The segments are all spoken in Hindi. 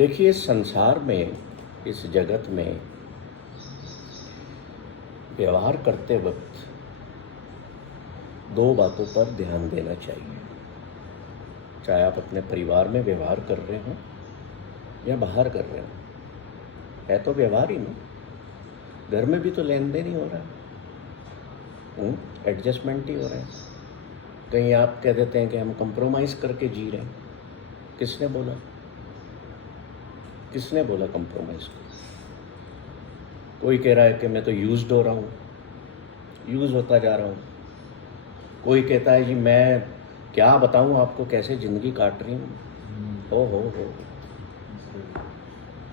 देखिए, इस संसार में, इस जगत में व्यवहार करते वक्त दो बातों पर ध्यान देना चाहिए। चाहे आप अपने परिवार में व्यवहार कर रहे हो या बाहर कर रहे हो, है तो व्यवहार ही ना। घर में भी तो लेन देन ही हो रहा है, एडजस्टमेंट ही हो रहा है। कहीं आप कह देते हैं कि हम कंप्रोमाइज़ करके जी रहे हैं। किसने बोला? किसने बोला कंप्रोमाइज़ को? कोई कह रहा है कि मैं तो यूज्ड हो रहा हूँ, यूज़ होता जा रहा हूँ। कोई कहता है जी मैं क्या बताऊँ आपको कैसे ज़िंदगी काट रही हूँ। हो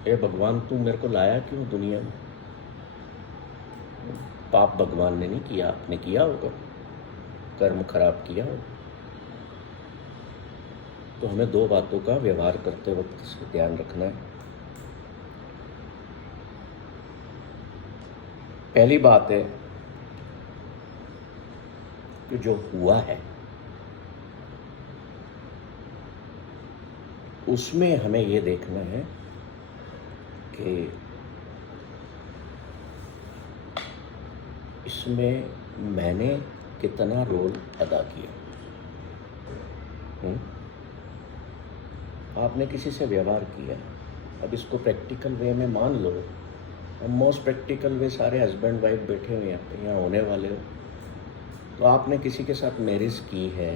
ए भगवान, तू मेरे को लाया क्यों दुनिया में? पाप भगवान ने नहीं किया, आपने किया होगा, कर्म खराब किया होगा। तो हमें दो बातों का व्यवहार करते वक्त इसका ध्यान रखना है। पहली बात है कि जो हुआ है उसमें हमें ये देखना है कि इसमें मैंने कितना रोल अदा किया। आपने किसी से व्यवहार किया, अब इसको प्रैक्टिकल वे में मान लो। अब मोस्ट प्रैक्टिकल वे सारे हस्बैंड वाइफ बैठे हुए यहाँ होने वाले हो। तो आपने किसी के साथ मैरिज की है,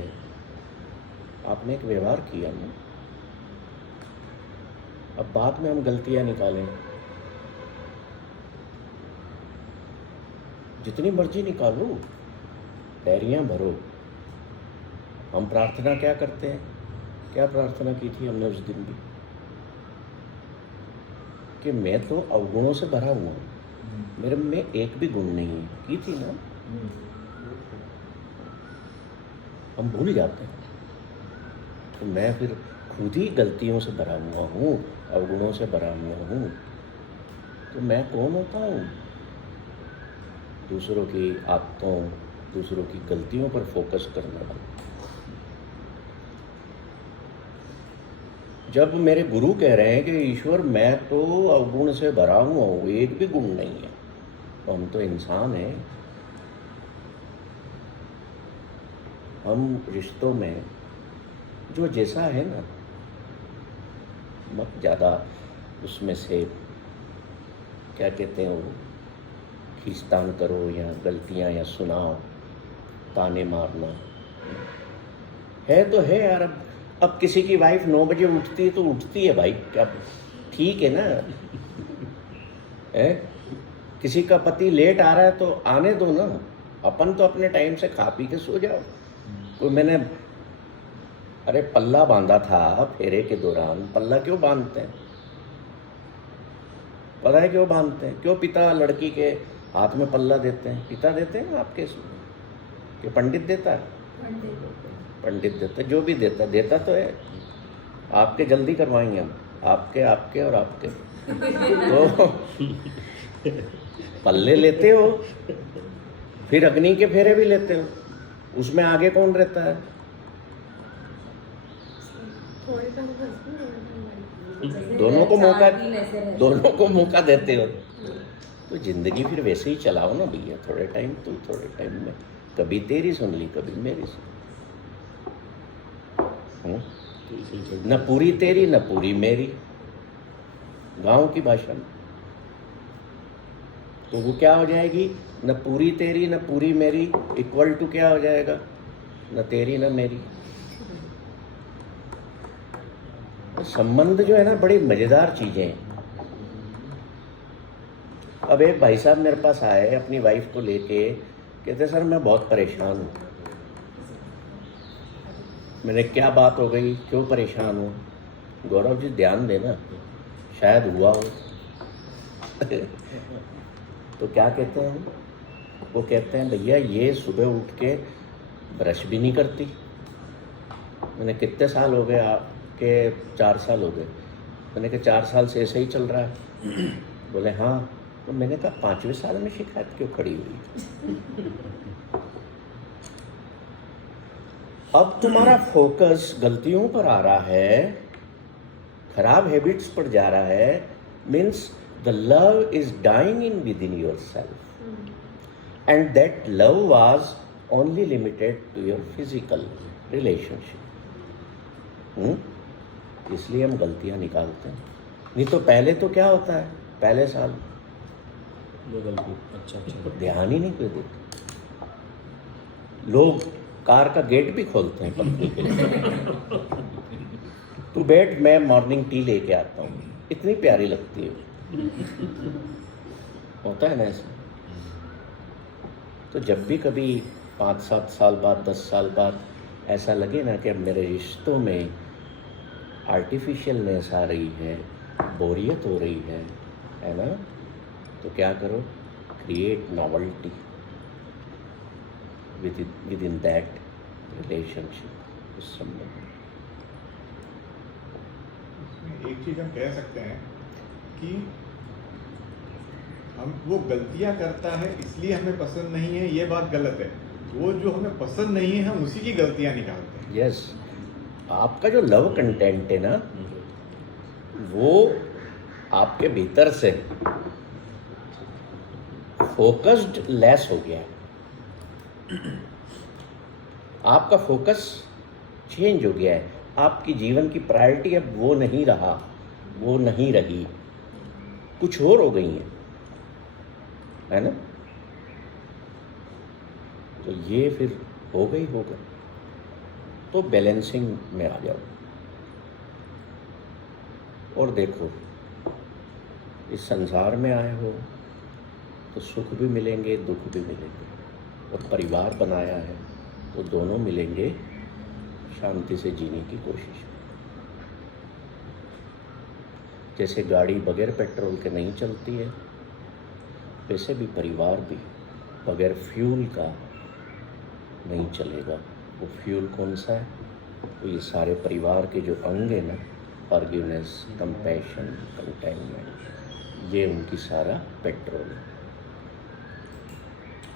आपने एक व्यवहार किया ना। अब बाद में हम गलतियां निकालें, जितनी मर्जी निकालो, डायरियां भरो। हम प्रार्थना क्या करते हैं? क्या प्रार्थना की थी हमने उस दिन भी? कि मैं तो अवगुणों से भरा हुआ हूँ, मेरे में एक भी गुण नहीं है, की थी ना। हम भूल जाते हैं। तो मैं फिर खुद ही गलतियों से भरा हुआ हूँ, अवगुणों से भरा हुआ हूँ, तो मैं कौन होता हूँ? दूसरों की आदतों, दूसरों की गलतियों पर फोकस करने वाला। जब मेरे गुरु कह रहे हैं कि ईश्वर मैं तो अवगुण से भरा हुआ हूँ, एक भी गुण नहीं है, तो हम तो इंसान हैं। हम रिश्तों में जो जैसा है ना, मत ज़्यादा उसमें से क्या कहते हैं वो खींचतान करो या गलतियाँ या सुनाओ, ताने मारना है तो है यार। अब किसी की वाइफ 9 बजे उठती है तो उठती है भाई, क्या ठीक है ना है? किसी का पति लेट आ रहा है तो आने दो ना, अपन तो अपने टाइम से खा पी के सो जाओ। कोई मैंने अरे पल्ला बांधा था फेरे के दौरान, पल्ला क्यों बांधते हैं? पता है क्यों बांधते हैं? क्यों पिता लड़की के हाथ में पल्ला देते हैं? पिता देते हैं ना आपके, कि पंडित देता है? पंडित देता, जो भी देता तो है। आपके जल्दी करवाएंगे हम, आपके और आपके तो पल्ले लेते हो, फिर अग्नि के फेरे भी लेते हो, उसमें आगे कौन रहता है? दोनों को मौका देते हो। तो जिंदगी फिर वैसे ही चलाओ ना भैया, थोड़े टाइम तू, थोड़े टाइम में, कभी तेरी सुन ली कभी मेरी सुन। न पूरी तेरी न पूरी मेरी, गांव की भाषा में। तो वो क्या हो जाएगी? न पूरी तेरी न पूरी मेरी इक्वल टू क्या हो जाएगा? न तेरी न मेरी। तो संबंध जो है ना, बड़ी मजेदार चीजें हैं। अब एक भाई साहब मेरे पास आए अपनी वाइफ को लेके, कहते सर मैं बहुत परेशान हूँ। मैंने क्या बात हो गई, क्यों परेशान हूँ? गौरव जी ध्यान देना, शायद हुआ हो तो क्या कहते हैं वो? कहते हैं भैया ये सुबह उठ के ब्रश भी नहीं करती। मैंने कितने साल हो गए आपके? 4 साल हो गए। मैंने कहा 4 साल से ऐसे ही चल रहा है? बोले हाँ। तो मैंने कहा 5वें साल में शिकायत क्यों खड़ी हुई? अब तुम्हारा फोकस गलतियों पर आ रहा है खराब हैबिट्स पर जा रहा है, means the love is dying in within yourself, and that love was only limited to your physical relationship. इसलिए हम गलतियां निकालते हैं। नहीं तो पहले तो क्या होता है, पहले साल अच्छा ध्यान ही नहीं कोई देते। लोग कार का गेट भी खोलते हैं पत्नी के लिए। तू बैठ, मैं मॉर्निंग टी लेके आता हूँ, इतनी प्यारी लगती है। होता है ना ऐसा। तो जब भी कभी 5-7 साल बाद, 10 साल बाद ऐसा लगे ना कि अब मेरे रिश्तों में आर्टिफिशियलनेस आ रही है, बोरियत हो रही है ना, तो क्या करो, create novelty with in that relationship, उस संबंध में। एक चीज हम कह सकते हैं कि हम वो गलतियां करता है इसलिए हमें पसंद नहीं है, ये बात गलत है। वो जो हमें पसंद नहीं है हम उसी की गलतियां निकालते हैं। यस, आपका जो लव कंटेंट है ना, वो आपके भीतर से फोकस्ड लेस हो गया है। आपका फोकस चेंज हो गया है। आपकी जीवन की प्रायोरिटी अब वो नहीं रहा, वो नहीं रही, कुछ और हो गई है ना। तो ये फिर हो गई होगा, तो बैलेंसिंग में आ जाओ और देखो, इस संसार में आए हो तो सुख भी मिलेंगे, दुख भी मिलेंगे, और परिवार बनाया है तो दोनों मिलेंगे शांति से जीने की कोशिश। जैसे गाड़ी बगैर पेट्रोल के नहीं चलती है, वैसे भी परिवार भी बगैर फ्यूल का नहीं चलेगा। वो फ्यूल कौन सा है? तो ये सारे परिवार के जो अंग है ना, फॉरगिवनेस, कंपैशन, कंटेनमेंट, ये उनकी सारा पेट्रोल है।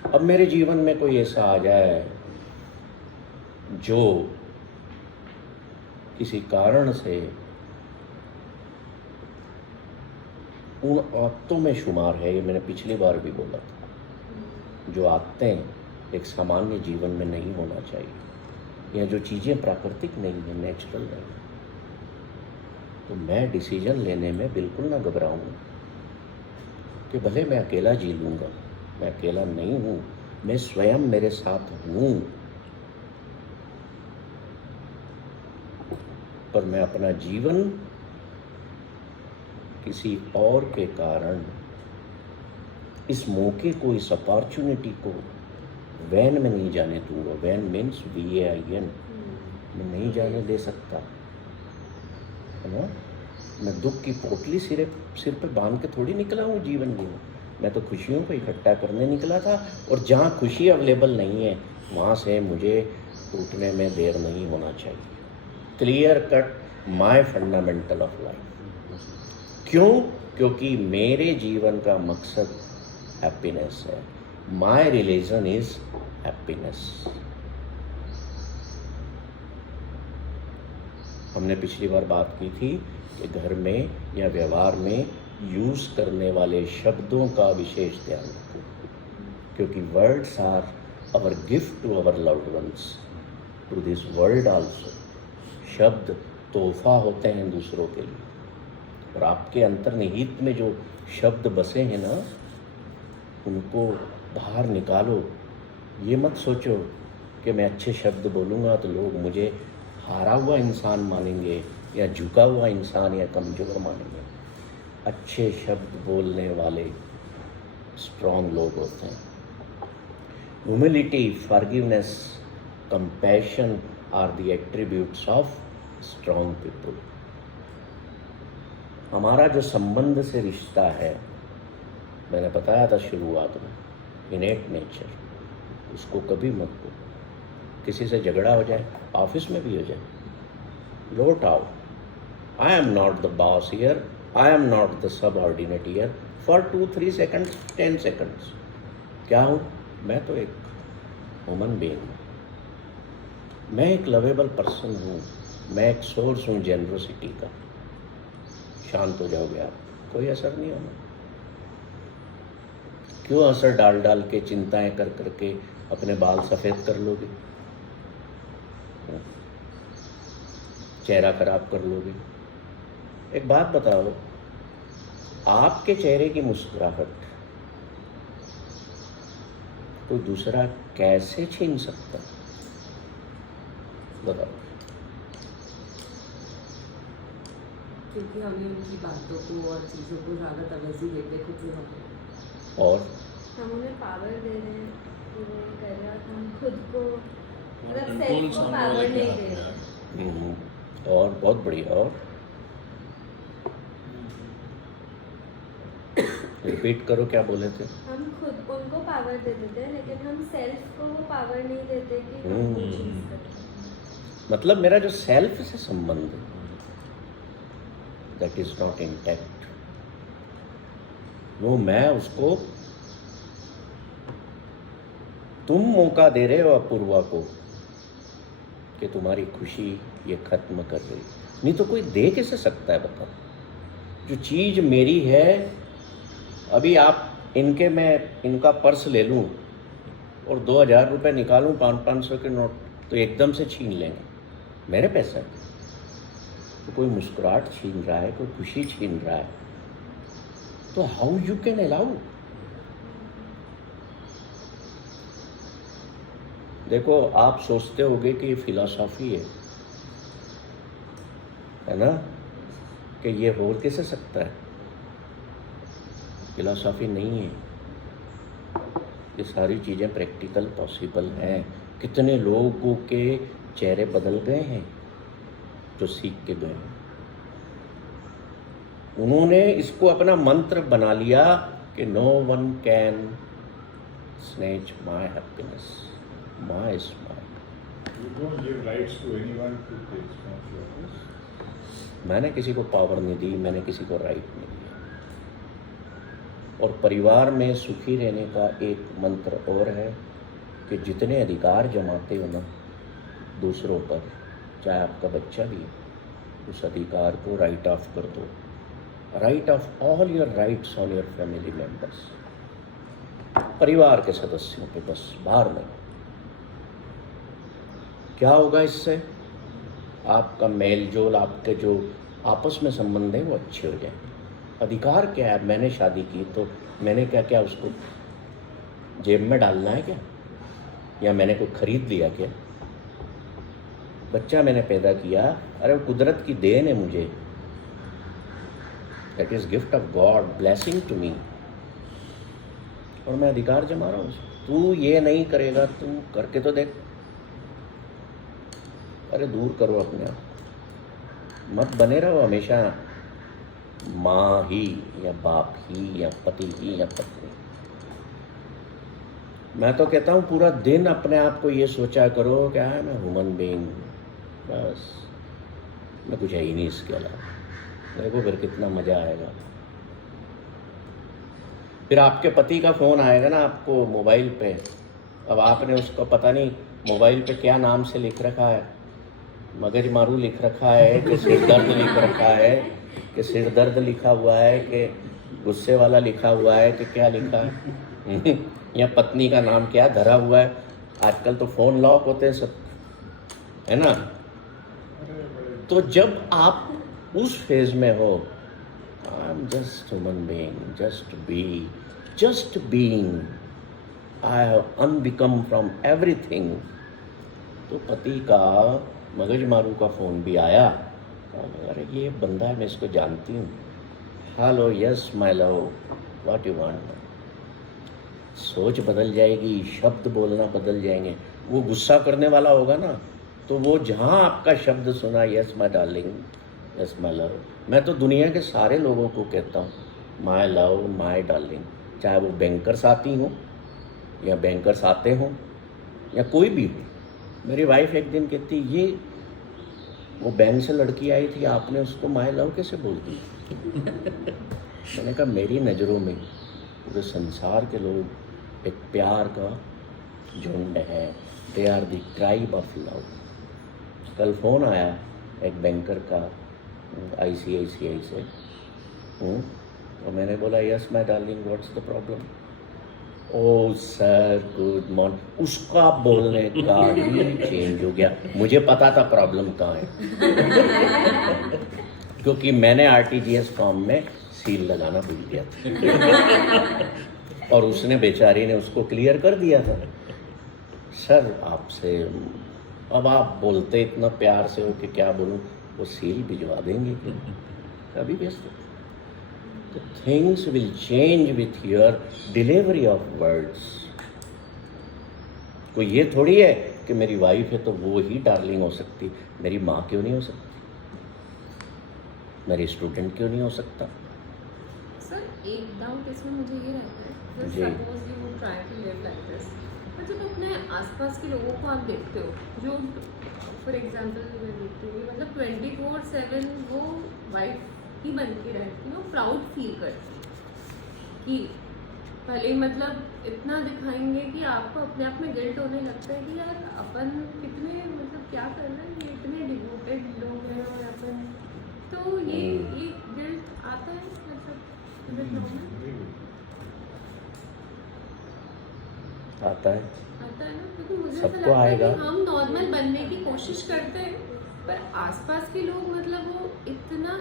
अब मेरे जीवन में कोई ऐसा आ जाए जो किसी कारण से उन आदतों में शुमार है, ये मैंने पिछली बार भी बोला था, जो आदतें एक सामान्य जीवन में नहीं होना चाहिए, या जो चीज़ें प्राकृतिक नहीं है, नेचुरल नहीं, तो मैं डिसीजन लेने में बिल्कुल ना घबराऊँ कि भले मैं अकेला जी लूँगा, मैं अकेला नहीं हूँ, मैं स्वयं मेरे साथ हूँ, पर मैं अपना जीवन किसी और के कारण इस मौके को, इस अपॉर्चुनिटी को वैन में नहीं जाने दूंगा। वैन मीन्स VAIN, मैं नहीं जाने दे सकता, है ना। मैं दुख की पोटली सिर पे बांध के थोड़ी निकला हूँ जीवन में। मैं तो खुशियों को इकट्ठा करने निकला था, और जहाँ खुशी अवेलेबल नहीं है वहाँ से मुझे टूटने में देर नहीं होना चाहिए। Clear cut my fundamental of life. क्यों? क्योंकि मेरे जीवन का मकसद हैप्पीनेस है। My religion is happiness. हमने पिछली बार बात की थी कि घर में या व्यवहार में यूज करने वाले शब्दों का विशेष ध्यान रखो, क्योंकि words are our gift to our loved ones, to this world also. शब्द तोहफा होते हैं दूसरों के लिए, और आपके अंतर्निहित में जो शब्द बसे हैं ना, उनको बाहर निकालो। ये मत सोचो कि मैं अच्छे शब्द बोलूँगा तो लोग मुझे हारा हुआ इंसान मानेंगे, या झुका हुआ इंसान, या कमज़ोर मानेंगे। अच्छे शब्द बोलने वाले स्ट्रॉन्ग लोग होते हैं। Humility, forgiveness, compassion are the attributes of strong people. हमारा जो संबंध से रिश्ता है, मैंने बताया था शुरुआत में, इनेट नेचर, उसको कभी मत दो। किसी से झगड़ा हो जाए, ऑफिस में भी हो जाए, लौट आओ। I am not the boss here, I am not the subordinate here for 2-3 seconds, 10 seconds. क्या हूँ मैं? तो एक ह्यूमन बीइंग हूँ, मैं एक लवेबल पर्सन हूँ, मैं एक सोर्स हूँ जेनरोसिटी का। शांत हो जाओगे आप, कोई असर नहीं होना। क्यों असर डाल डाल के, चिंताएं कर करके अपने बाल सफ़ेद कर लोगे, चेहरा खराब कर लोगे। एक बात बताओ, आपके चेहरे की मुस्कुराहट तो दूसरा कैसे छीन सकता, बताओ? क्योंकि हमें उनकी बातों को और चीज़ों को ज़्यादा तवज्जो देते खुद से ज़्यादा। और हम उन्हें पावर दे रहे हैं, वो कर रहे हैं, हम खुद को मतलब कंट्रोल सेल्फ को सामने पावर वाले के नहीं हाथ दे में रहे। है। और बहुत बढ़िया। और रिपीट करो, क्या बोले थे? हम खुद उनको पावर दे देते हैं, लेकिन हम सेल्फ को वो पावर नहीं देते कि हम वो चीज़ करें। मतलब मेरा जो सेल्फ से संबंध है, दैट इज नॉट इंटैक्ट। वो मैं उसको, तुम मौका दे रहे हो अपूर्वा को कि तुम्हारी खुशी ये खत्म कर रही, नहीं तो कोई दे कैसे सकता है, बताओ? जो चीज़ मेरी है, अभी आप मैं इनका पर्स ले लूं और 2000 रुपये निकालूं, 500 के नोट, तो एकदम से छीन लेंगे, मेरे पैसे। तो कोई मुस्कुराहट छीन रहा है, कोई खुशी छीन रहा है, तो हाउ यू कैन अलाउ? देखो, आप सोचते होगे कि ये फिलॉसफी है ना, कि ये हो कैसे सकता है। फिलॉसफी नहीं है, ये सारी चीज़ें प्रैक्टिकल पॉसिबल हैं। कितने लोगों के चेहरे बदल गए हैं जो सीख के गए हैं। उन्होंने इसको अपना मंत्र बना लिया कि no one can snatch my happiness, my smile. You don't give rights to anyone to take responsibility. मैंने किसी को पावर नहीं दी, मैंने किसी को राइट नहीं दिया। और परिवार में सुखी रहने का एक मंत्र और है कि जितने अधिकार जमाते हो ना दूसरों पर, चाहे आपका बच्चा भी है, उस अधिकार को राइट ऑफ कर दो। Right of all your rights on your family members, परिवार के सदस्यों पे, बस बाहर नहीं। क्या होगा इससे? आपका मेल जोल, आपके जो आपस में संबंध हैं वो अच्छे हो जाएंगे। अधिकार क्या है? मैंने शादी की तो मैंने क्या क्या उसको जेब में डालना है क्या, या मैंने कोई खरीद लिया क्या? बच्चा मैंने पैदा किया, अरे वो कुदरत की देन है मुझे, that is gift of God, blessing to me, और मैं अधिकार जमा रहा हूँ। तू ये नहीं करेगा, तू करके तो देख। अरे दूर करो अपने आप, मत बने रहो हमेशा माँ ही या बाप ही या पति ही या पत्नी। मैं तो कहता हूँ पूरा दिन अपने आप को ये सोचा करो, क्या है, मैं ह्यूमन बीइंग, बस, मैं कुछ है ही नहीं इसके अलावा। देखो फिर कितना मज़ा आएगा। फिर आपके पति का फ़ोन आएगा ना आपको मोबाइल पे, अब आपने उसको पता नहीं मोबाइल पे क्या नाम से लिख रखा है, मगज मारू लिख रखा है कि सिर दर्द लिख रखा है, कि सिर दर्द लिखा हुआ है, कि गुस्से वाला लिखा हुआ है, कि क्या लिखा है या पत्नी का नाम क्या धरा हुआ है। आजकल तो फ़ोन लॉक होते हैं सब, है ना। तो जब आप उस फेज में हो, I am just human being, just being, I have unbecome from everything, तो पति का मगज मारू का फ़ोन भी आया, अरे ये बंदा है, मैं इसको जानती हूँ, hello, yes my love, what you want. सोच बदल जाएगी, शब्द बोलना बदल जाएंगे। वो गुस्सा करने वाला होगा ना, तो वो जहाँ आपका शब्द सुना, yes my darling, yes my love, मैं तो दुनिया के सारे लोगों को कहता हूँ माय लव, माय डार्लिंग, चाहे वो बैंकर्स आती हों या बैंकर्स आते हों या कोई भी हो। मेरी वाइफ एक दिन कहती, ये वो बैंक से लड़की आई थी, आपने उसको माय लव कैसे बोल दी? मैंने कहा मेरी नज़रों में पूरे संसार के लोग एक प्यार का झुंड है, they are the tribe of love. कल फ़ोन आया एक बैंकर का, ICICI से। और मैंने बोला yes my darling what's the problem. Oh sir good morning. उसका बोलने का ही चेंज हो गया। मुझे पता था प्रॉब्लम कहाँ है क्योंकि मैंने RTGS फॉर्म में सील लगाना भूल गया था और उसने बेचारी ने उसको क्लियर कर दिया था। सर आपसे अब आप बोलते इतना प्यार से हो कि क्या बोलूं, वो सील भिजवा देंगे क्या? अभी व्यस्त तो things will change with your delivery of words. कोई ये थोड़ी है कि मेरी वाइफ है तो वो ही डार्लिंग हो सकती, मेरी माँ क्यों नहीं हो सकती, मेरी स्टूडेंट क्यों नहीं हो सकता? सर एक डाउट इसमें मुझे ये रहता है, जी। Suppose you try to live like this, पर जब अपने आसपास के लोगों को आप देखते हो जो फॉर एग्जांपल मैं देखती हूँ मतलब 24/7 वो वाइफ ही बन के रहती है, प्राउड फील करती कि भले ही मतलब इतना दिखाएंगे कि आपको अपने आप में गिल्ट होने लगता है कि यार अपन कितने मतलब क्या कर रहे हैं, ये इतने डिवोटेड लोग हैं और अपन तो ये गिल्ट आता है मतलब आता है आता है ना, क्योंकि मुझे ऐसा सबको लगता है आएगा। कि हम नॉर्मल बनने की कोशिश करते हैं पर आसपास के लोग मतलब वो इतना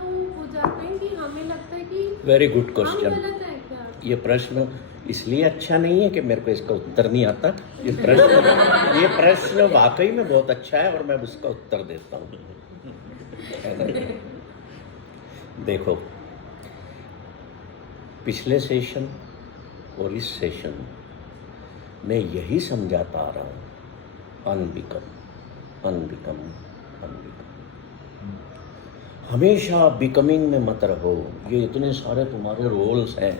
वो हो जाते हैं कि हमें लगता है कि वेरी गुड हम क्वेश्चन। गलत है क्या। ये प्रश्न इसलिए अच्छा नहीं है कि मेरे को इसका उत्तर नहीं आता। ये प्रश्न वाकई में बहुत अच्छा है और मैं उसका उत्तर देता हूँ। है ना? देखो पिछले सेशन और इस सेशन में यही समझाता आ रहा हूँ, अनबिकम अनबिकम अनबिकम। हमेशा बिकमिंग में मत रहो। ये इतने सारे तुम्हारे रोल्स हैं।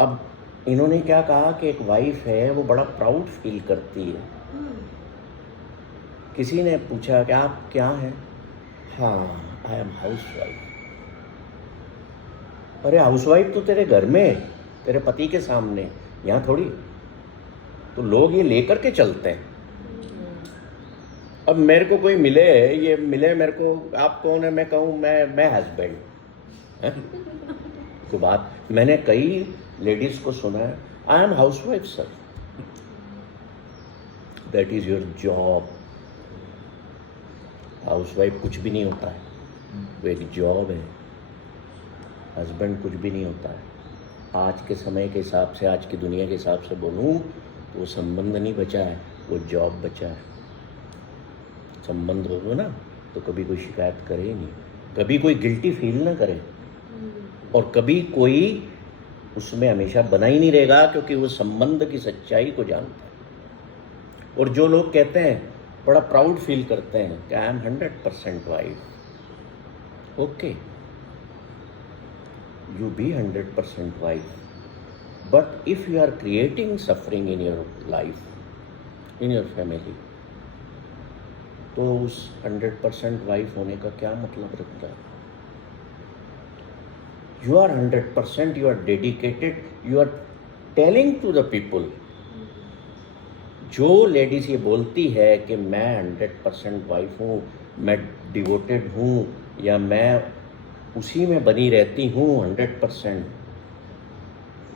अब इन्होंने क्या कहा कि एक वाइफ है वो बड़ा प्राउड फील करती है। किसी ने पूछा कि आप क्या हैं? हाँ आई एम हाउसवाइफ। अरे हाउसवाइफ तो तेरे घर में है, तेरे पति के सामने, यहाँ थोड़ी। तो लोग ये लेकर के चलते हैं। अब मेरे को कोई मिले, ये मिले मेरे को, आप कौन है, मैं कहूँ मैं हस्बैंड है तो बात। मैंने कई लेडीज को सुना है, I am housewife sir. That is your job. Housewife कुछ भी नहीं होता है, वो एक जॉब है। हस्बैंड कुछ भी नहीं होता है। आज के समय के हिसाब से, आज की दुनिया के हिसाब से बोलूँ तो वो संबंध नहीं बचा है, वो जॉब बचा है। संबंध होगा ना तो कभी कोई शिकायत करे ही नहीं, कभी कोई गिल्टी फील ना करे और कभी कोई उसमें हमेशा बना ही नहीं रहेगा, क्योंकि वो संबंध की सच्चाई को जानता है। और जो लोग कहते हैं, बड़ा प्राउड फील करते हैं कि I am 100% wife. Okay, you be 100% wife, but if you are creating suffering in your life, in your family, तो उस 100% वाइफ होने का क्या मतलब रखता है? You are 100%, you are dedicated, you are telling to the people. जो लेडीज ये बोलती है कि मैं 100% वाइफ हूँ, मैं डिवोटेड हूँ, या मैं उसी में बनी रहती हूँ 100%,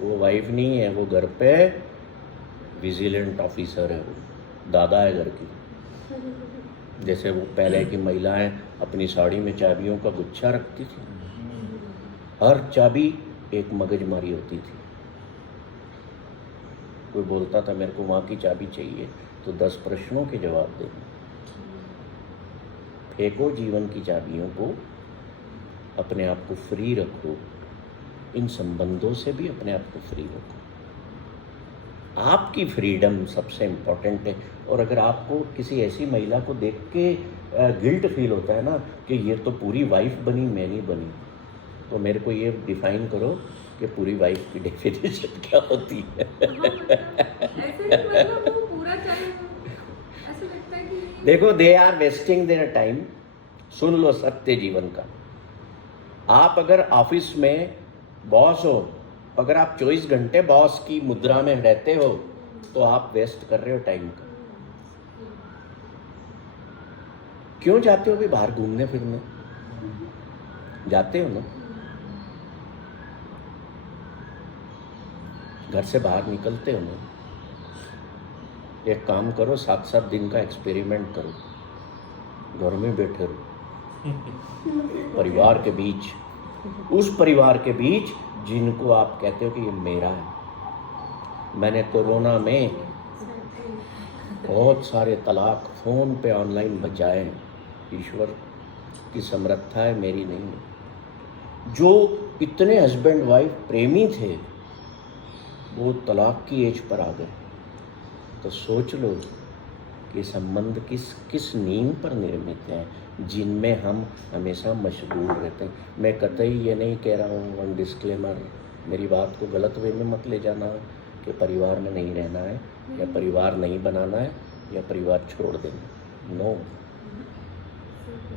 वो वाइफ नहीं है, वो घर पे विजिलेंट ऑफिसर है, वो दादा है घर की। जैसे वो पहले की महिलाएं अपनी साड़ी में चाबियों का गुच्छा रखती थी, हर चाबी एक मगजमारी होती थी। कोई बोलता था मेरे को वहाँ की चाबी चाहिए तो 10 प्रश्नों के जवाब दे। फेंको जीवन की चाबियों को, अपने आप को फ्री रखो, इन संबंधों से भी अपने आप को फ्री रखो। आपकी फ्रीडम सबसे इम्पोर्टेंट है। और अगर आपको किसी ऐसी महिला को देख के गिल्ट फील होता है ना कि ये तो पूरी वाइफ बनी, मैं नहीं बनी, तो मेरे को ये डिफाइन करो कि पूरी वाइफ की डेफिनेशन क्या होती है। ऐसे नहीं मतलब वो पूरा टाइम ऐसा लगता है कि देखो, they are wasting their time. सुन लो सत्य जीवन का। आप अगर ऑफिस में बॉस हो, अगर आप 24 घंटे बॉस की मुद्रा में रहते हो तो आप वेस्ट कर रहे हो टाइम का। क्यों जाते हो भी बाहर घूमने फिरने? जाते हो ना? घर से बाहर निकलते हो ना? एक काम करो, 7-7 दिन का एक्सपेरिमेंट करो, घर में बैठे रहो परिवार के बीच, उस परिवार के बीच जिनको आप कहते हो कि ये मेरा है। मैंने कोरोना में बहुत सारे तलाक फ़ोन पे ऑनलाइन बचाए हैं। ईश्वर की समर्था है, मेरी नहीं है। जो इतने हस्बैंड वाइफ प्रेमी थे वो तलाक की एज पर आ गए। तो सोच लो कि संबंध किस नींव पर निर्मित हैं जिनमें हम हमेशा मशगूल रहते हैं। मैं कतई ये नहीं कह रहा हूँ, ऑन डिस्क्लेमर, मेरी बात को गलत वे में मत ले जाना कि परिवार में नहीं रहना है या परिवार नहीं बनाना है या परिवार छोड़ देना। नो,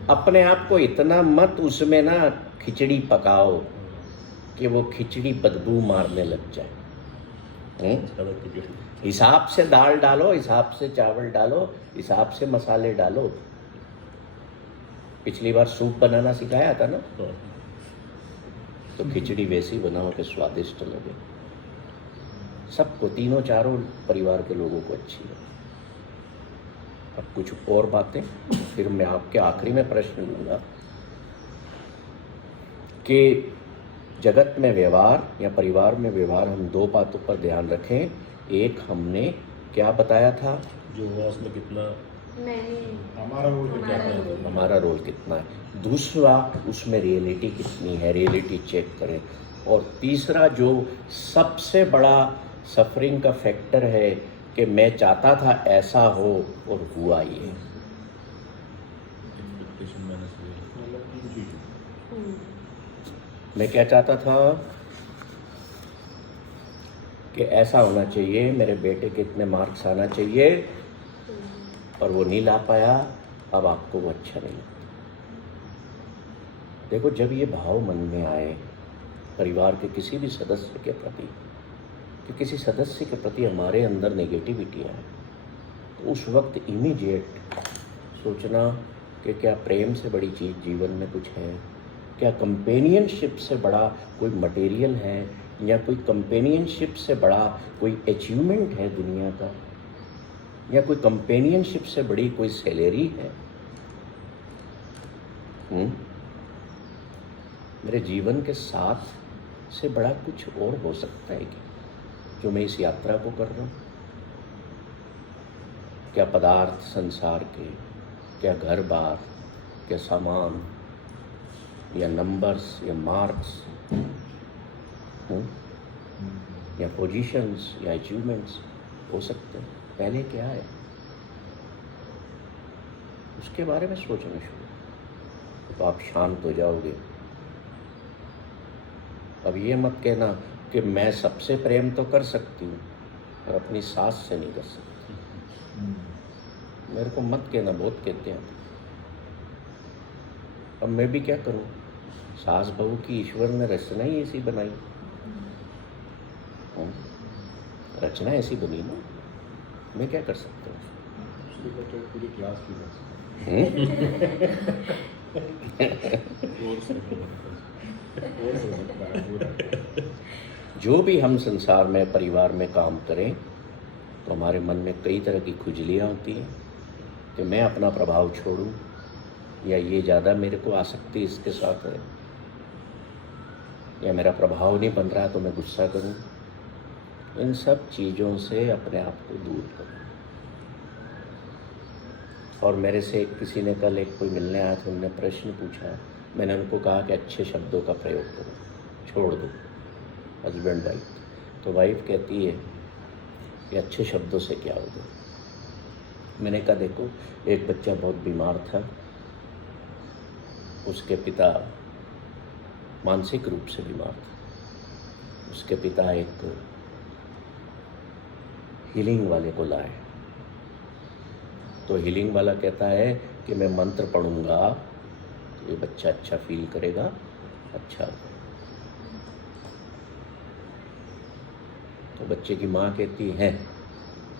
अपने आप को इतना मत उसमें ना खिचड़ी पकाओ कि वो खिचड़ी बदबू मारने लग जाए। हिसाब से दाल डालो, हिसाब से चावल डालो, हिसाब से मसाले डालो। पिछली बार सूप बनाना सिखाया था ना, तो खिचड़ी वैसी बनाओ कि स्वादिष्ट लगे सबको, तीनों चारों परिवार के लोगों को अच्छी लगे। अब कुछ और बातें, फिर मैं आपके आखिरी में प्रश्न लूँगा कि जगत में व्यवहार या परिवार में व्यवहार, हम 2 बातों पर ध्यान रखें। एक हमने क्या बताया था, जो हुआ उसमें कितना हमारा रोल कितना है। दूसरा, उसमें रियलिटी कितनी है, रियलिटी चेक करें। और तीसरा जो सबसे बड़ा सफरिंग का फैक्टर है कि मैं चाहता था ऐसा हो और हुआ ये। मैं क्या चाहता था कि ऐसा होना चाहिए, मेरे बेटे के इतने मार्क्स आना चाहिए, और वो नहीं ला पाया। अब आपको वो अच्छा नहीं लगता। देखो, जब ये भाव मन में आए परिवार के किसी भी सदस्य के प्रति, कि किसी सदस्य के प्रति हमारे अंदर नेगेटिविटी आए, तो उस वक्त इमीडिएट सोचना कि क्या प्रेम से बड़ी चीज़ जीवन में कुछ है, क्या कंपेनियनशिप से बड़ा कोई मटेरियल है, या कोई कंपेनियनशिप से बड़ा कोई अचीवमेंट है दुनिया का, या कोई कंपेनियनशिप से बड़ी कोई सैलरी है। मेरे जीवन के साथ से बड़ा कुछ और हो सकता है क्या, जो मैं इस यात्रा को कर रहा हूँ? क्या पदार्थ संसार के, क्या घर बार, क्या सामान, या नंबर्स, या मार्क्स, या पोजीशंस, या अचीवमेंट्स हो सकते हैं? पहले क्या है, उसके बारे में सोचना शुरू, तो आप शांत हो जाओगे। अब ये मत कहना कि मैं सबसे प्रेम तो कर सकती हूँ और अपनी सास से नहीं कर सकती। मेरे को मत कहना, बहुत कहते हैं। अब मैं भी क्या करूँ, सास बहू की ईश्वर ने रचना ही ऐसी बनाई, रचना ऐसी बनी ना, मैं क्या कर सकता हूँ? पूरी क्लास की बस। जो भी हम संसार में, परिवार में काम करें, तो हमारे मन में कई तरह की खुजलियाँ होती हैं कि मैं अपना प्रभाव छोड़ूं, या ये ज़्यादा मेरे को आसक्ति इसके साथ है, या मेरा प्रभाव नहीं बन रहा तो मैं गुस्सा करूं। इन सब चीज़ों से अपने आप को दूर करूं। और मेरे से किसी ने कल, एक कोई मिलने आया था, उन्होंने प्रश्न पूछा, मैंने उनको कहा कि अच्छे शब्दों का प्रयोग करो, छोड़ दो हस्बैंड वाइफ। तो वाइफ कहती है कि अच्छे शब्दों से क्या होगा। मैंने कहा देखो, एक बच्चा बहुत बीमार था, उसके पिता मानसिक रूप से बीमार था, उसके पिता एक हीलिंग वाले को लाए, तो हीलिंग वाला कहता है कि मैं मंत्र पढ़ूंगा तो ये बच्चा अच्छा फील करेगा, अच्छा होगा। तो बच्चे की माँ कहती है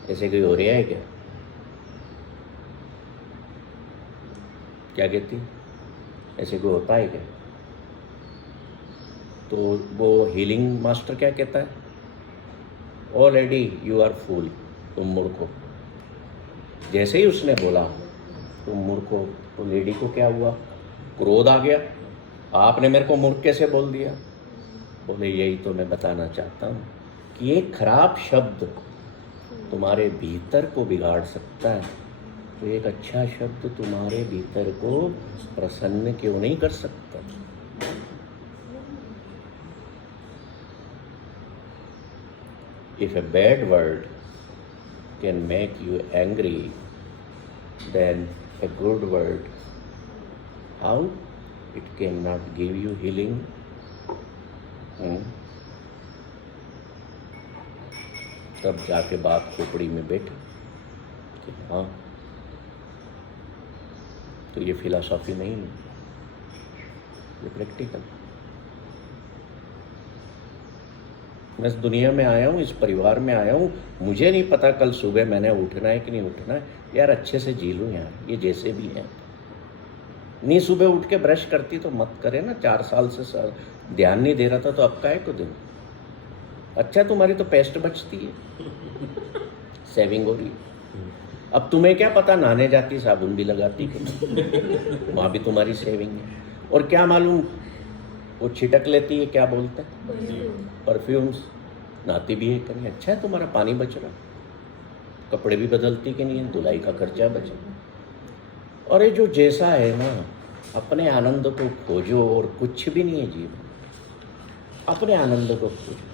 ऐसे कोई हो रहा है क्या? क्या कहती, ऐसे कोई होता है क्या? तो वो हीलिंग मास्टर क्या कहता है, ऑलरेडी यू आर फूल, तुम मूर्खो। जैसे ही उसने बोला तुम मूर्खो, तो लेडी को क्या हुआ, क्रोध आ गया, आपने मेरे को मूर्ख कैसे बोल दिया? बोले यही तो मैं बताना चाहता हूँ कि एक खराब शब्द तुम्हारे भीतर को बिगाड़ सकता है, तो एक अच्छा शब्द तुम्हारे भीतर को प्रसन्न क्यों नहीं कर सकता? If a bad word can make you angry, then a good word, how it cannot give you healing? तब जाके बात खोपड़ी में बैठी कि हाँ, तो ये फिलॉसफी नहीं है, ये प्रैक्टिकल। मैं इस दुनिया में आया हूँ, इस परिवार में आया हूँ, मुझे नहीं पता कल सुबह मैंने उठना है कि नहीं उठना है। यार अच्छे से जी लूँ यार, ये जैसे भी हैं। नहीं सुबह उठ के ब्रश करती तो मत करे ना, 4 साल से ध्यान नहीं दे रहा था तो अब का है को दिन। अच्छा तुम्हारी तो पेस्ट बचती है, सेविंग हो रही है। अब तुम्हें क्या पता, नहाने जाती साबुन भी लगाती कि नहीं, वहाँ भी तुम्हारी सेविंग है। और क्या मालूम वो छिटक लेती है, क्या बोलते हैं, परफ्यूम्स, नहाती भी है कहीं। अच्छा है तुम्हारा पानी बच रहा, कपड़े भी बदलती कि नहीं, धुलाई का खर्चा बच रहा। और ये जो जैसा है ना, अपने आनंद को खोजो और कुछ भी नहीं है जीवन, अपने आनंद को खोजो।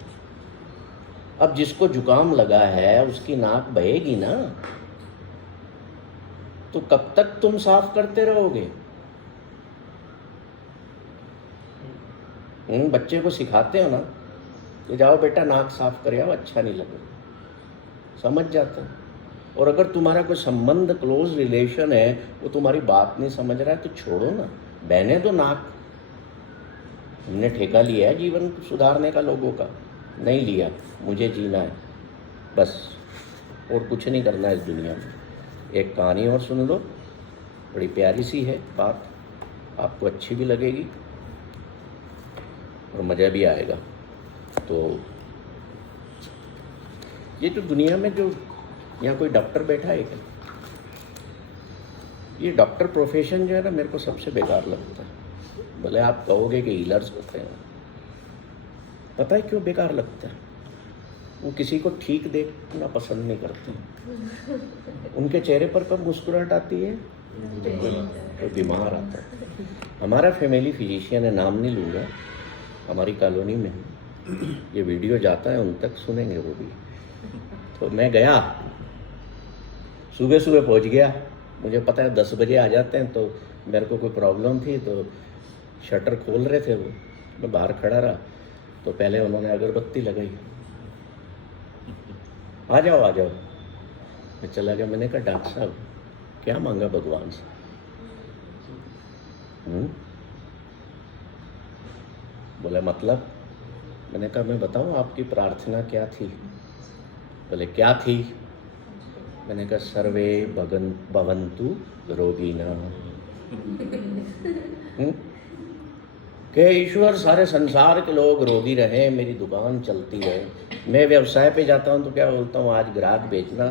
अब जिसको जुकाम लगा है उसकी नाक बहेगी ना, तो कब तक तुम साफ करते रहोगे? बच्चे को सिखाते हो ना कि जाओ बेटा नाक साफ कर आओ, अच्छा नहीं लगेगा, समझ जाते हैं। और अगर तुम्हारा कोई संबंध, क्लोज रिलेशन है, वो तुम्हारी बात नहीं समझ रहा है तो छोड़ो ना, बहने दो नाक। हमने ठेका लिया है जीवन सुधारने का, लोगों का नहीं लिया। मुझे जीना है बस, और कुछ नहीं करना है इस दुनिया में। एक कहानी और सुन लो, बड़ी प्यारी सी है बात, आपको अच्छी भी लगेगी और मज़ा भी आएगा। तो ये जो दुनिया में जो यहाँ कोई डॉक्टर बैठा है क्या, ये डॉक्टर प्रोफेशन जो है ना, मेरे को सबसे बेकार लगता है। भले आप कहोगे कि हीलर्स होते हैं, पता है क्यों बेकार लगता है? वो किसी को ठीक देखना पसंद नहीं करते। उनके चेहरे पर कब मुस्कुराहट आती है, तो बीमार आता है। हमारा फैमिली फिजिशियन है, नाम नहीं लूँगा, हमारी कॉलोनी में ये वीडियो जाता है, उन तक सुनेंगे वो भी। तो मैं गया, सुबह सुबह पहुंच गया, मुझे पता है 10 बजे आ जाते हैं, तो मेरे को कोई प्रॉब्लम थी तो शटर खोल रहे थे वो, मैं बाहर खड़ा रहा, तो पहले उन्होंने अगरबत्ती लगाई, आ जाओ आ जाओ। मैं चला गया, मैंने कहा डॉक्टर साहब क्या मांगा भगवान से? बोले मतलब? मैंने कहा मैं बताऊं आपकी प्रार्थना क्या थी? बोले क्या थी? मैंने कहा सर्वे भवन्तु रोगिणः। कि ईश्वर सारे संसार के लोग रोगी रहे, मेरी दुकान चलती रहे। मैं व्यवसाय पे जाता हूँ तो क्या बोलता हूँ, आज ग्राहक बेचना,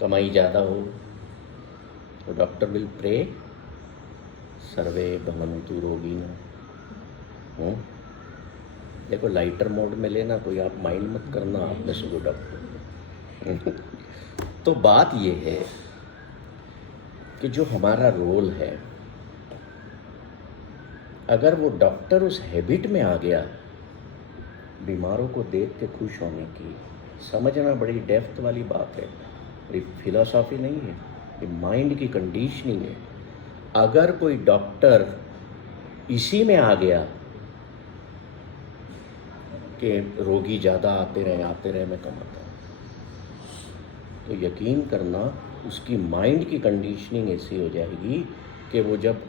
कमाई ज़्यादा हो। तो डॉक्टर विल प्रे सर्वे भवन्तु रोगिणः। देखो लाइटर मोड में लेना, कोई आप माइंड मत करना, आप में सुनो डॉक्टर। तो बात ये है कि जो हमारा रोल है, अगर वो डॉक्टर उस हैबिट में आ गया बीमारों को देख के खुश होने की, समझना बड़ी डेप्थ वाली बात है, ये फिलॉसफी नहीं है, ये माइंड की कंडीशनिंग है। अगर कोई डॉक्टर इसी में आ गया कि रोगी ज़्यादा आते रहे मैं कम आता, तो यकीन करना उसकी माइंड की कंडीशनिंग ऐसी हो जाएगी कि वो जब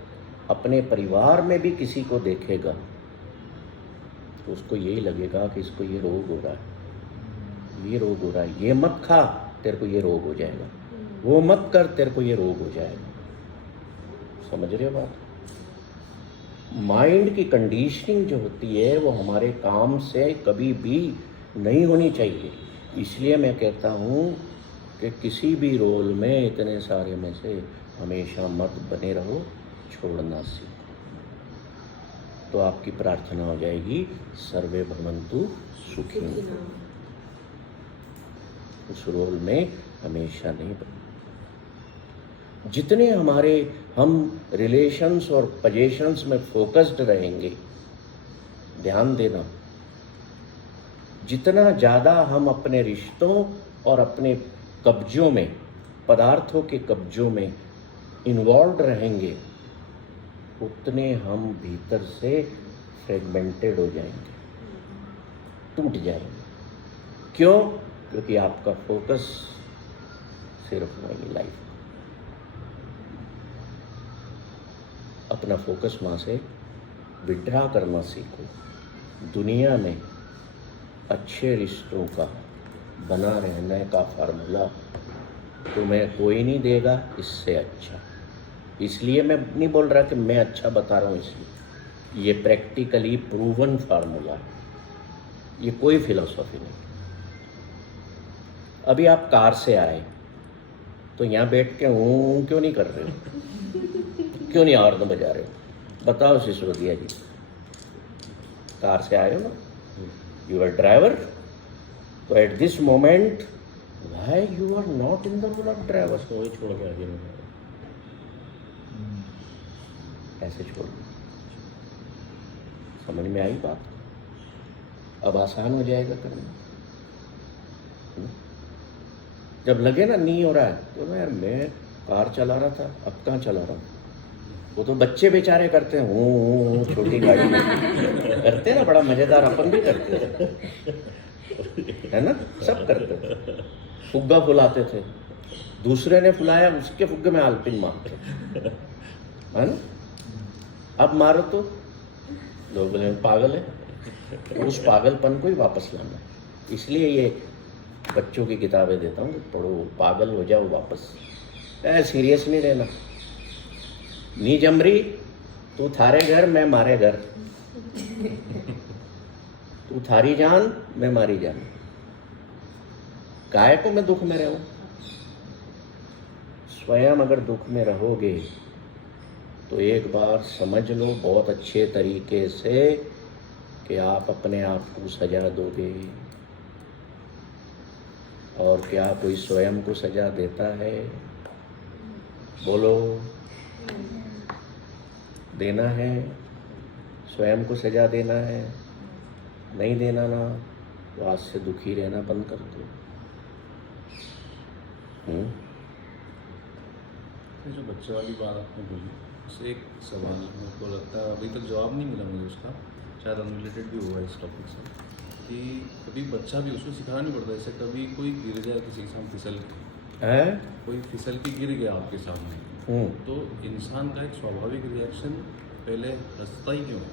अपने परिवार में भी किसी को देखेगा तो उसको यही लगेगा कि इसको ये रोग हो रहा है, ये रोग हो रहा है, ये मत खा तेरे को ये रोग हो जाएगा, वो मत कर तेरे को ये रोग हो जाएगा। समझ रहे हो बात? माइंड की कंडीशनिंग जो होती है वो हमारे काम से कभी भी नहीं होनी चाहिए। इसलिए मैं कहता हूँ कि किसी भी रोल में इतने सारे में से हमेशा मत बने रहो, छोड़ना सीखो, तो आपकी प्रार्थना हो जाएगी सर्वे भवन्तु सुखिनः। उस रोल में हमेशा नहीं बने। जितने हम रिलेशंस और पोजीशंस में फोकस्ड रहेंगे, ध्यान देना, जितना ज़्यादा हम अपने रिश्तों और अपने कब्जों में, पदार्थों के कब्जों में इन्वॉल्व रहेंगे, उतने हम भीतर से फ्रेगमेंटेड हो जाएंगे, टूट जाएंगे। क्यों? क्योंकि आपका फोकस सिर्फ वही लाइफ। अपना फोकस वहाँ से विड्रा करना सीखो। दुनिया में अच्छे रिश्तों का बना रहने का फार्मूला तुम्हें कोई नहीं देगा इससे अच्छा। इसलिए मैं नहीं बोल रहा कि मैं अच्छा बता रहा हूँ, इसलिए ये प्रैक्टिकली प्रूवन फार्मूला है, ये कोई फिलॉसफी नहीं। अभी आप कार से आए तो यहाँ बैठ के हूँ क्यों नहीं कर रहे हो? क्यों नहीं हॉर्न बजा रहे हो? बताओ सिसोदिया जी, कार से आए हो ना, यू आर ड्राइवर, तो at this moment why you are not in the role of driver? वही छोड़ के आगे ऐसे छोड़ दो। समझ में आई बात? अब आसान हो जाएगा करना। जब लगे ना नहीं हो रहा है तो यार मैं कार चला रहा था, अब कहाँ चला रहा हूँ? वो तो बच्चे बेचारे करते हैं, हूँ छोटी गाड़ी में करते हैं ना, बड़ा मजेदार, अपन भी करते हैं, है ना, सब करते हैं। फुग्गा फुलाते थे, दूसरे ने फुलाया, उसके फुग्गे में आलपिन मारते, है ना। अब मारो तो लोग बोले पागल है, तो उस पागलपन को ही वापस लाना है। इसलिए ये बच्चों की किताबें देता हूँ, पढ़ो, पागल हो जाओ वापस। सीरियस नहीं लेना। नी जमरी तू थारे घर मैं मारे घर, तू थारी जान मैं मारी जान, काय को मैं दुख में रहूं? स्वयं अगर दुख में रहोगे तो एक बार समझ लो बहुत अच्छे तरीके से कि आप अपने आप को सजा दोगे। और क्या कोई स्वयं को सजा देता है? बोलो, देना है? स्वयं को सजा देना है? नहीं देना ना, तो आज से दुखी रहना बंद कर दो। जो बच्चे वाली बात आपने बोली, उससे एक सवाल मेरे को लगता है अभी तक जवाब नहीं मिला मुझे उसका, शायद अनरिलेटेड भी होगा इस टॉपिक से, कि कभी बच्चा भी उसको सिखाना नहीं पड़ता। जैसे कभी कोई गिर जाए किसी के सामने, फिसल के कोई फिसल के गिर गया आपके सामने, तो इंसान का एक स्वाभाविक रिएक्शन पहले हंसता ही क्यों है?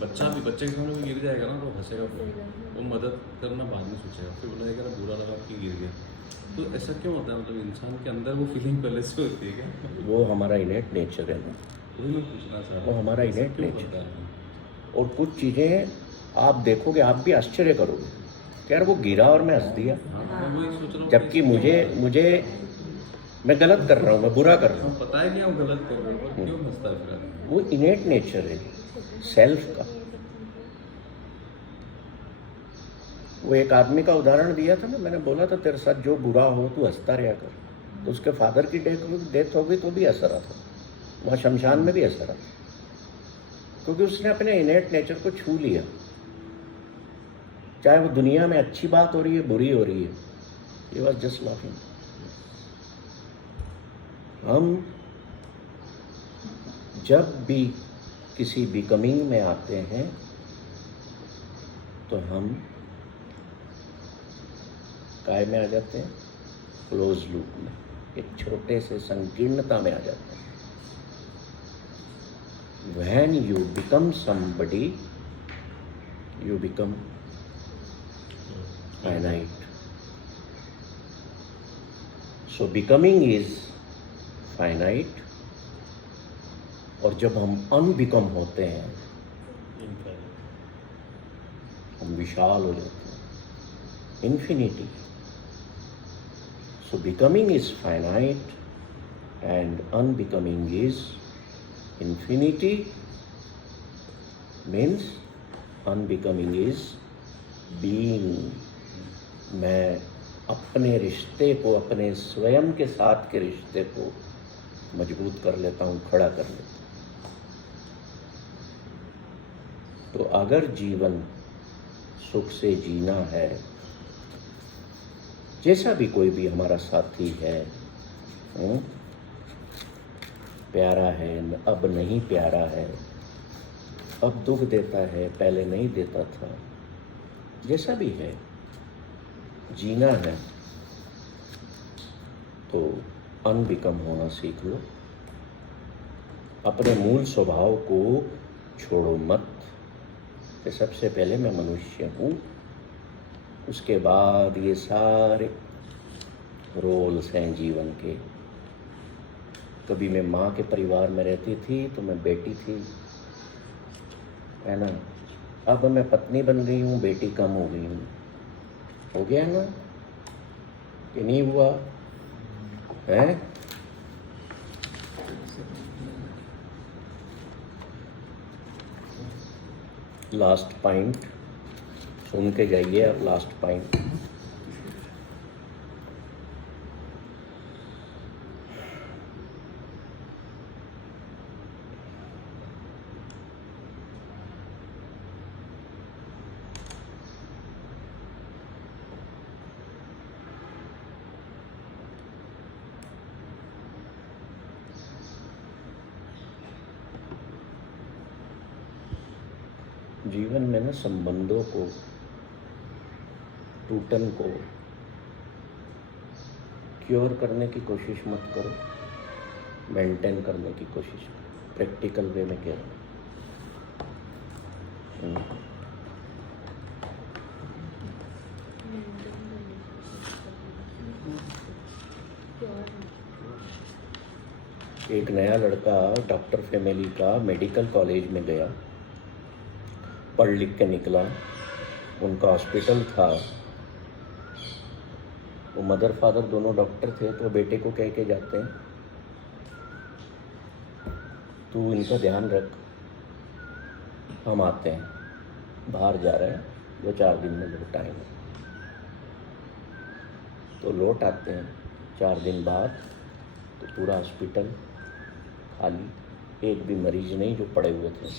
बच्चा भी, बच्चे के सामने कोई गिर जाएगा ना तो हंसेगा, वो मदद करना बाद में सोचेगा, फिर बोलेगा ना बुरा लगा कि गिर गया। तो ऐसा क्यों होता है? मतलब इंसान के अंदर वो फीलिंग पहले से होती है क्या? वो हमारा इनेट नेचर है ना, वही मैं पूछना चाह रहा हूँ, वो हमारा इनेट क्यों नेचर होता है? और कुछ चीज़ें आप देखोगे, आप भी आश्चर्य करोगे कि यार वो गिरा और मैं हंस दिया, मैं वही सोच रहा हूँ, जबकि मुझे मैं गलत कर रहा हूँ, मैं बुरा कर रहा हूँ। पता है कि हम गलत कर रहे हैं, पर क्यों हंसता है फिर? वो इनेट नेचर है सेल्फ का। वो एक आदमी का उदाहरण दिया था ना, मैंने बोला था तेरे साथ जो बुरा हो तू हंसता रहा कर। तो उसके फादर की डेथ हो गई तो भी हंस रहा था, वहाँ शमशान में भी हंस रहा था, क्योंकि उसने अपने इनेट नेचर को छू लिया। चाहे वो दुनिया में अच्छी बात हो रही है, बुरी हो रही है, ही वॉज जस्ट लाफिंग। हम जब भी किसी बिकमिंग में आते हैं तो हम काय में आ जाते हैं? क्लोज लूप में, एक छोटे से संकीर्णता में आ जाते हैं। When you become somebody, you become finite. So becoming is finite और जब हम अनबिकम होते हैं हम विशाल हो जाते हैं, infinity. So becoming is finite and unbecoming is infinity. Means unbecoming is being. मैं अपने रिश्ते को, अपने स्वयं के साथ के रिश्ते को मजबूत कर लेता हूँ, खड़ा कर लेता हूँ। तो अगर जीवन सुख से जीना है, जैसा भी कोई भी हमारा साथी है, प्यारा है, अब नहीं प्यारा है, अब दुख देता है, पहले नहीं देता था, जैसा भी है, जीना है तो अनबिकम होना सीख लो। अपने मूल स्वभाव को छोड़ो मत कि सबसे पहले मैं मनुष्य हूँ, उसके बाद ये सारे रोल्स हैं जीवन के। कभी मैं माँ के परिवार में रहती थी तो मैं बेटी थी, है ना। अब मैं पत्नी बन गई हूँ, बेटी कम हो गई हूँ। हो गया ना कि नहीं हुआ है? लास्ट पॉइंट सुन के जाइए अब। लास्ट पॉइंट, जीवन में ना संबंधों को, टूटन को क्योर करने की कोशिश मत करो, मेंटेन करने की कोशिश करो। प्रैक्टिकल वे में कह रहा हूँ। एक नया लड़का डॉक्टर फैमिली का मेडिकल कॉलेज में गया, पढ़ लिख के निकला, उनका हॉस्पिटल था, वो मदर फादर दोनों डॉक्टर थे, तो बेटे को कह के जाते हैं तू इनका ध्यान रख, हम आते हैं, बाहर जा रहे हैं, 2-4 दिन में लौट आएंगे। तो लौट आते हैं 4 दिन बाद, तो पूरा हॉस्पिटल खाली, एक भी मरीज नहीं जो पड़े हुए थे।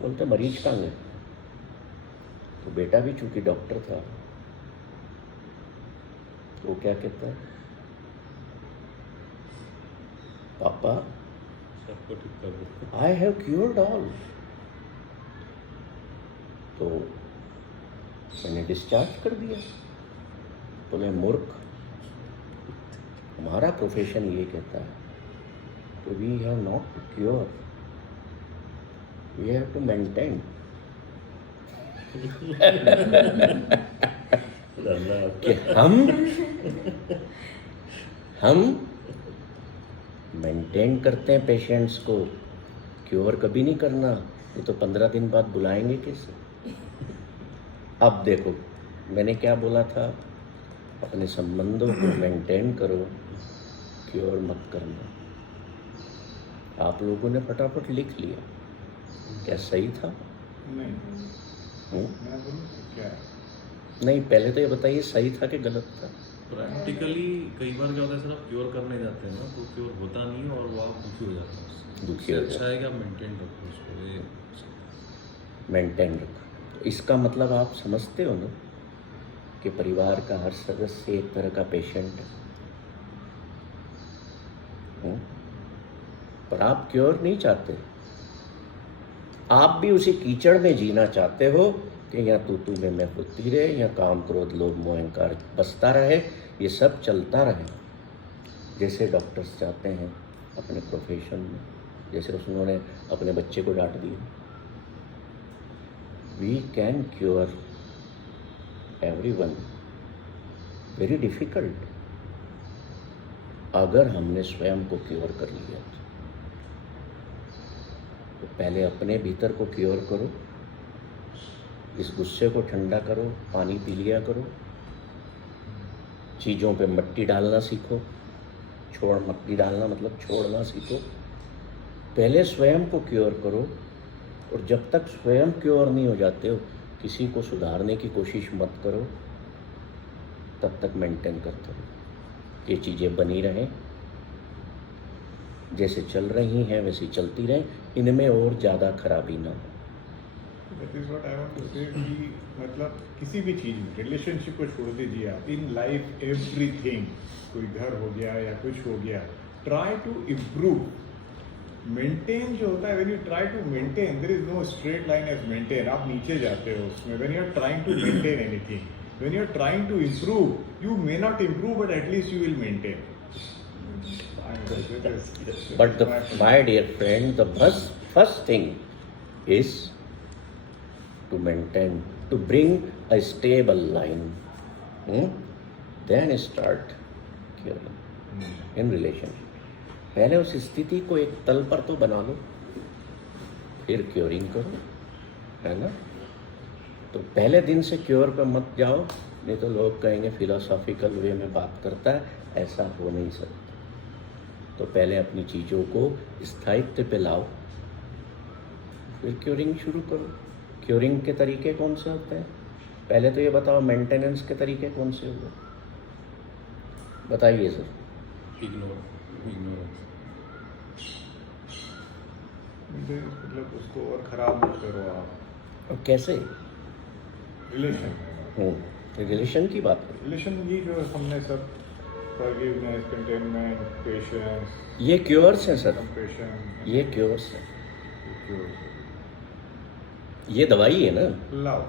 बोलते मरीज कहाँ गए? तो बेटा भी चूंकि डॉक्टर था, तो वो क्या कहता है, पापा सबको ठीक कर दो, आई हैव क्योर्ड ऑल। तो मैंने डिस्चार्ज कर दिया। तो मैं मूर्ख, हमारा प्रोफेशन ये कहता है कि we have not to cure, we have to maintain. कि हम मेंटेन करते हैं पेशेंट्स को, क्योर कभी नहीं करना। ये तो 15 दिन बाद बुलाएंगे किसे? अब देखो मैंने क्या बोला था, अपने संबंधों को मेंटेन करो, क्योर मत करना। आप लोगों ने फटाफट लिख लिया, क्या सही था? नहीं, हम्म? मैं बोलूं क्या? नहीं, पहले तो ये बताइए सही था कि गलत था? प्रैक्टिकली कई बार क्या होता है सर, आप क्योर करने जाते हैं ना, तो क्योर होता नहीं है और वो आप दुखी हो जाते हैं उससे। दुखी हो अच्छा है कि आप मेंटेन रखो उसको, ये मेंटेन रखो। तो इसका मतलब आप समझते हो ना कि परिवार का हर सदस्य एक तरह का पेशेंट है। पर आप क्योर नहीं चाहते, आप भी उसी कीचड़ में जीना चाहते हो कि यहाँ तू में होती रहे, यहाँ काम क्रोध लोभ मोह अहंकार बसता रहे, ये सब चलता रहे, जैसे डॉक्टर्स चाहते हैं अपने प्रोफेशन में, जैसे उन्होंने अपने बच्चे को डांट दिया। We can cure everyone, very difficult, अगर हमने स्वयं को क्योर कर लिया। तो पहले अपने भीतर को क्योर करो, इस गुस्से को ठंडा करो, पानी पी लिया करो, चीज़ों पे मिट्टी डालना सीखो। मट्टी डालना मतलब छोड़ना सीखो। पहले स्वयं को क्योर करो, और जब तक स्वयं क्योर नहीं हो जाते हो, किसी को सुधारने की कोशिश मत करो, तब तक मेंटेन करते रहो। ये चीज़ें बनी रहें, जैसे चल रही हैं वैसी चलती रहें, इनमें और ज़्यादा खराबी ना हो। That is what I want to say कि मतलब किसी भी चीज़ में रिलेशनशिप को छोड़ दीजिए आप, इन लाइफ एवरीथिंग, कोई घर हो गया या कुछ हो गया, ट्राई टू इम्प्रूव। मेंटेन जो होता है, when you try to maintain, there is no straight line as maintain, आप नीचे जाते हो उसमें। When you are trying to maintain anything, when you are trying to improve, you may not improve but at least you will maintain. But my dear friend, the first thing is to maintain, to bring a stable line. Then start curing in relationship. पहले उस स्थिति को एक तल पर तो बना लो, फिर क्योरिंग करो, है ना। तो पहले दिन से क्योर पे मत जाओ, नहीं तो लोग कहेंगे फिलोसॉफिकल वे में बात करता है, ऐसा हो नहीं सकता। तो पहले अपनी चीज़ों को स्थायित्व पे लाओ, फिर क्योरिंग शुरू करो। क्योरिंग के तरीके कौन से होते हैं? पहले तो ये बताओ, मेंटेनेंस के तरीके कौन से हुए, बताइए सर। इग्नोरेंस। मतलब उसको और ख़राब मत करो आप। और कैसे? रिलेशन की बात करो। रिलेशन ये जो हमने सब फॉरगिवनेस, कंटेनमेंट, पेशेंस, ये क्योर्स हैं सर, कंपैशन, ये क्योर्स हैं। ये दवाई है ना, लव,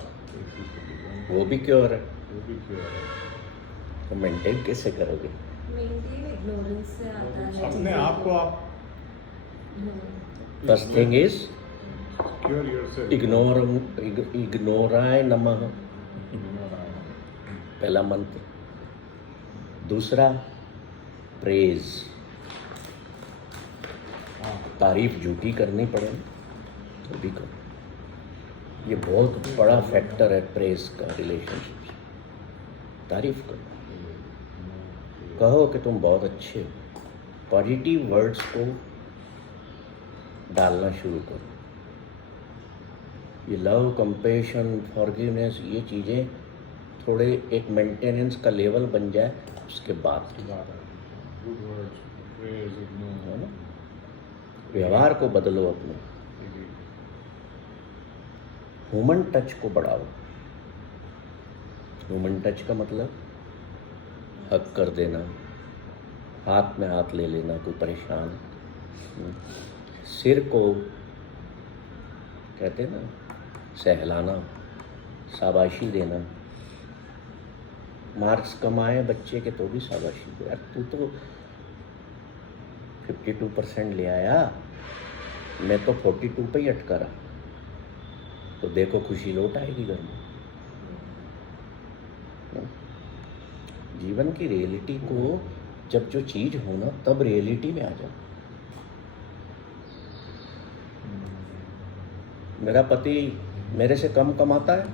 वो भी क्योर है। वो भी क्योर है। तो मेंटेन कैसे करोगे? मेंटेन इग्नोरेंस से आता है। अपने आप को आप first thing is cure yourself. इग्नोराय नमः, पहला मंत्र। दूसरा प्रेज, तारीफ झूठी करनी पड़े तो भी करो। ये बहुत बड़ा फैक्टर है प्रेज का रिलेशनशिप। तारीफ करो, कहो कि तुम बहुत अच्छे हो, पॉजिटिव वर्ड्स को डालना शुरू करो। ये लव, कंपैशन, फॉरगिवनेस, ये चीज़ें थोड़े एक मेंटेनेंस का लेवल बन जाए, उसके बाद गुड वर्ड्स, प्रेज, है ना। व्यवहार को बदलो अपने, ह्यूमन टच को बढ़ाओ। ह्यूमन टच का मतलब हक कर देना, हाथ में हाथ ले लेना, कोई परेशान, सिर को कहते हैं ना सहलाना, शाबाशी देना। मार्क्स कम आए बच्चे के तो भी शाबाशी दे, यार तू तो 52% ले आया, मैं तो 42 पे ही अटका रहा, तो देखो खुशी लौट आएगी घर में। जीवन की रियलिटी को जब जो चीज़ हो ना, तब रियलिटी में आ जाओ। मेरा पति मेरे से कम कमाता है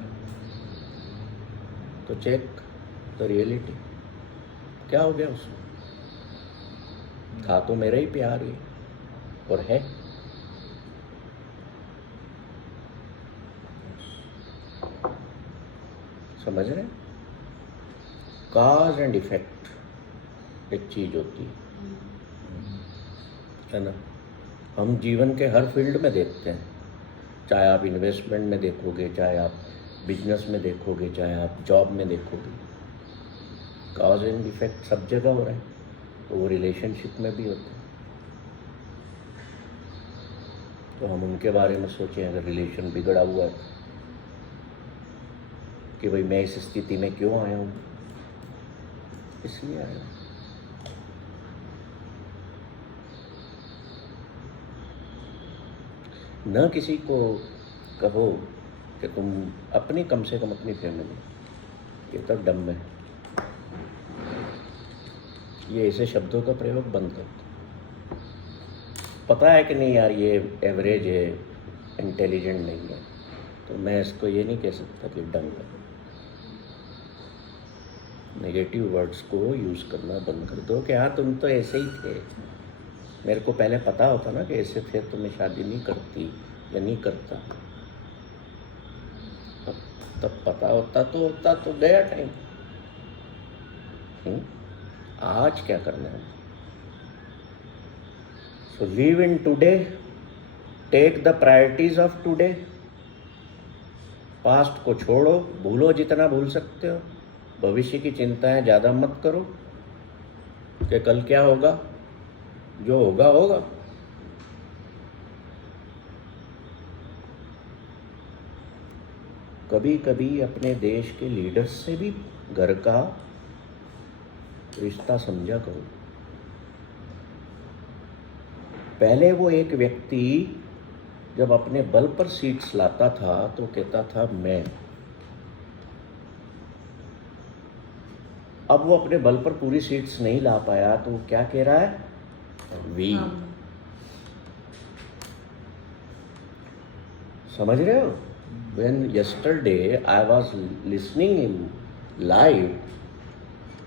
तो चेक द रियलिटी, क्या हो गया उसको? था तो मेरा ही प्यार ही और है। समझ रहे? काज एंड इफेक्ट एक चीज होती है ना। हम जीवन के हर फील्ड में देखते हैं, चाहे आप इन्वेस्टमेंट में देखोगे, चाहे आप बिजनेस में देखोगे, चाहे आप जॉब में देखोगे, काज एंड इफेक्ट सब जगह हो रहा है। तो वो रिलेशनशिप में भी होता है। तो हम उनके बारे में सोचें, अगर रिलेशन बिगड़ा हुआ है कि भाई मैं इस स्थिति में क्यों आया हूँ, इसलिए आया हूँ। न किसी को कहो कि तुम अपनी, कम से कम अपनी फैमिली, ये तो डम है। ये ऐसे शब्दों का प्रयोग बंद कर दो। पता है कि नहीं यार ये एवरेज है, इंटेलिजेंट नहीं है, तो मैं इसको ये नहीं कह सकता कि डंग है। नेगेटिव वर्ड्स को यूज़ करना बंद कर दो कि हाँ तुम तो ऐसे ही थे, मेरे को पहले पता होता ना कि ऐसे थे तो मैं शादी नहीं करती या नहीं करता। तब पता होता तो गया टाइम। आज क्या करना है? So live in today, take the priorities of today. Past को छोड़ो, भूलो जितना भूल सकते हो। भविष्य की चिंताएं ज़्यादा मत करो कि कल क्या होगा, जो होगा होगा। कभी कभी अपने देश के लीडर्स से भी घर का रिश्ता समझा करो। पहले वो एक व्यक्ति जब अपने बल पर सीट्स लाता था तो कहता था मैं, अब वो अपने बल पर पूरी सीट्स नहीं ला पाया तो वो क्या कह रहा है? वी। समझ रहे हो? When yesterday I was listening in live,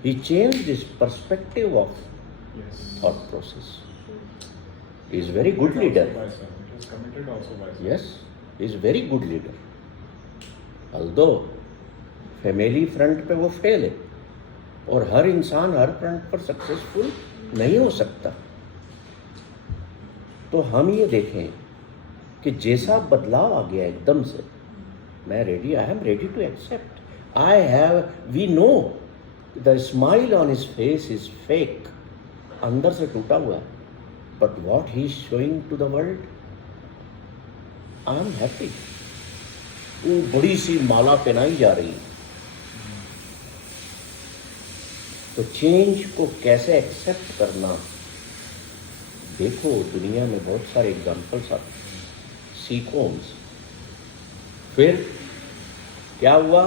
he changed his perspective of Yes. thought process. He is very good leader. It was committed also by some. Yes, he is very good leader. Although family front पे वो फेल है और हर इंसान हर फ्रंट पर सक्सेसफुल नहीं हो सकता। तो हम ये देखें कि जैसा बदलाव आ गया एकदम से, मैं ready, I am ready to accept. I have, we know the smile on his face is fake, अंदर से टूटा हुआ है, but what he is showing to the world, I am happy. वो बड़ी सी माला पहनाई जा रही है। तो चेंज को कैसे एक्सेप्ट करना, देखो दुनिया में बहुत सारे एग्जाम्पल्स आते हैं, सीखो उनसे। फिर क्या हुआ?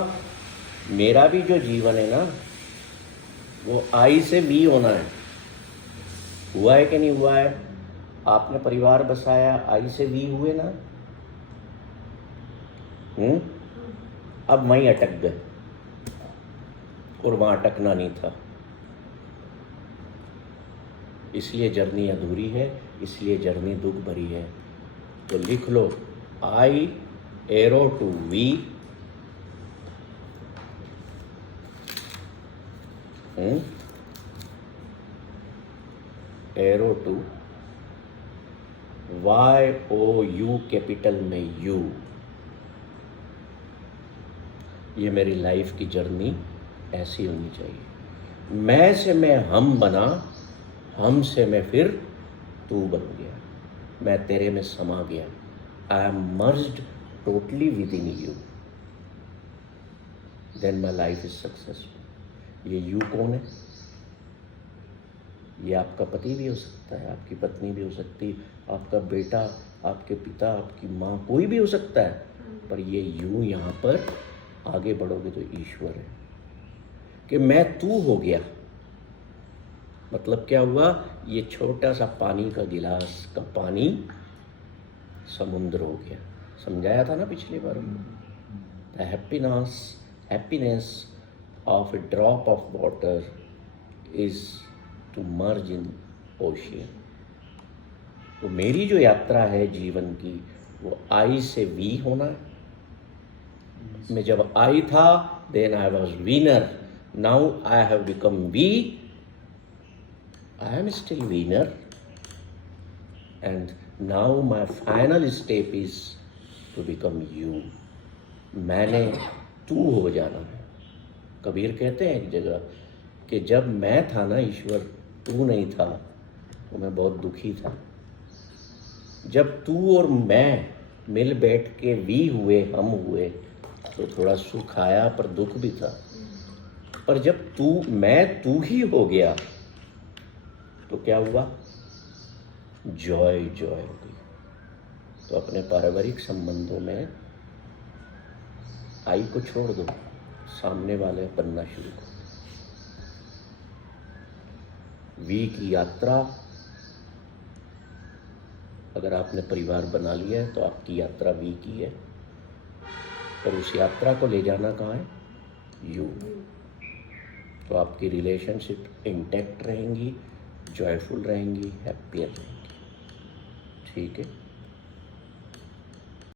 मेरा भी जो जीवन है ना वो आई से वी होना है। हुआ है कि नहीं हुआ है? आपने परिवार बसाया, आई से वी हुए ना? अब वहीं अटक गए और वहां अटकना नहीं था। इसलिए जर्नी अधूरी है, इसलिए जर्नी दुख भरी है। तो लिख लो, I arrow to we, arrow to YOU capital में यू। ये मेरी लाइफ की जर्नी ऐसी होनी चाहिए। मैं से मैं हम बना, हम से मैं फिर तू बन गया, मैं तेरे में समा गया। I am merged totally within you, then my life is successful. ये यू कौन है? ये आपका पति भी हो सकता है, आपकी पत्नी भी हो सकती है, आपका बेटा, आपके पिता, आपकी माँ, कोई भी हो सकता है। पर ये यू यहाँ पर आगे बढ़ोगे तो ईश्वर है कि मैं तू हो गया। मतलब क्या हुआ? ये छोटा सा पानी का गिलास का पानी समुद्र हो गया। समझाया था ना पिछली बार। The happiness of a drop of water is to merge in ocean. तो मेरी जो यात्रा है जीवन की, वो आई से वी होना है। मैं जब आई था, then I was winner. Now I have become we, I am still winner, and now my final step is to become you. मैंने तू हो जाना है। कबीर कहते हैं एक जगह कि जब मैं था ना ईश्वर, तू नहीं था, तो मैं बहुत दुखी था। जब तू और मैं मिल बैठ के वी हुए, हम हुए, तो थोड़ा सुख आया पर दुख भी था। पर जब तू ही हो गया तो क्या हुआ? जॉय हो गई। तो अपने पारिवारिक संबंधों में आई को छोड़ दो, सामने वाले बनना शुरू करो। वी की यात्रा अगर आपने परिवार बना लिया है तो आपकी यात्रा भी की है, पर उस यात्रा को ले जाना कहाँ है? यू। तो आपकी रिलेशनशिप इंटैक्ट रहेंगी, जॉयफुल रहेंगी, हैप्पियर रहेंगी। ठीक है।